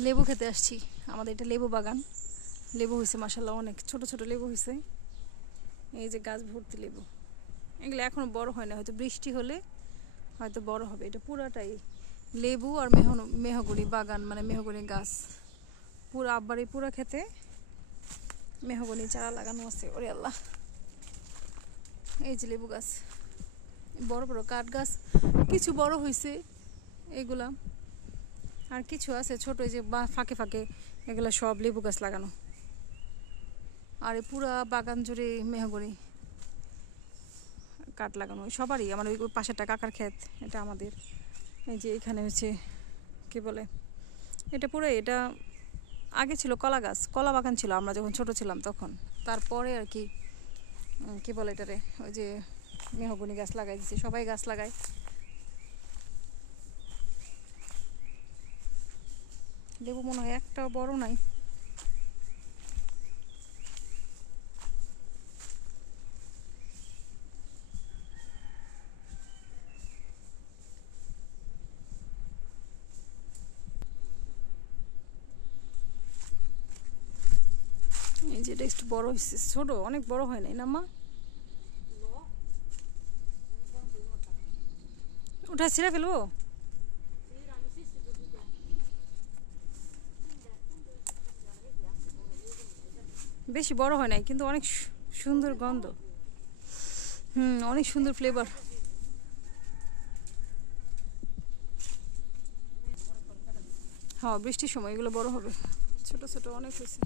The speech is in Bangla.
লেবু খেতে আসছি। আমাদের এটা লেবু বাগান। লেবু হয়েছে মাশাআল্লাহ, অনেক ছোট ছোট লেবু হয়েছে। এই যে গাছ ভর্তি লেবু। এগুলো এখনো বড় হয় না, হয়তো বৃষ্টি হলে হয়তো বড় হবে। এটা পুরাটাই লেবু আর মেহগনি বাগান, মানে মেহগনি গাছ। পুরো আব্বারই পুরা খেতে মেহগনি চারা লাগানো আছে। ওরে আল্লাহ, এই যে লেবু গাছ, বড় বড় কাঠ গাছ, কিছু বড় হয়েছে এগুলা, আর কিছু আছে ছোট, এই যে ফাঁকে ফাঁকে এগুলা সব লেবু গাছ লাগানো। আর এই পুরা বাগান জুড়ে মেহগনি কাঠ লাগানো সবারই। আমার ওই পাশেরটা কাকার ক্ষেত, এটা আমাদের। এই যে এখানে হচ্ছে কি বলে, এটা পুরো, এটা আগে ছিল কলা গাছ, কলা বাগান ছিল আমরা যখন ছোট ছিলাম তখন। তারপরে আর কি কি বলে এটারে, ওই যে মেহগনি গাছ লাগাই দিছে, সবাই গাছ লাগায়। লেবু মনে হয় একটাও বড় নাই। এই যে এটা একটু বড় হয়েছে, ছোট অনেক বড় হয় নাই না মা? ওটা ছিঁড়ে ফেলবো? বেশি বড় হয় নাই কিন্তু অনেক সুন্দর গন্ধ। অনেক সুন্দর ফ্লেভার। হ্যাঁ, বৃষ্টির সময় এগুলো বড় হবে। ছোট ছোট অনেক হয়েছে।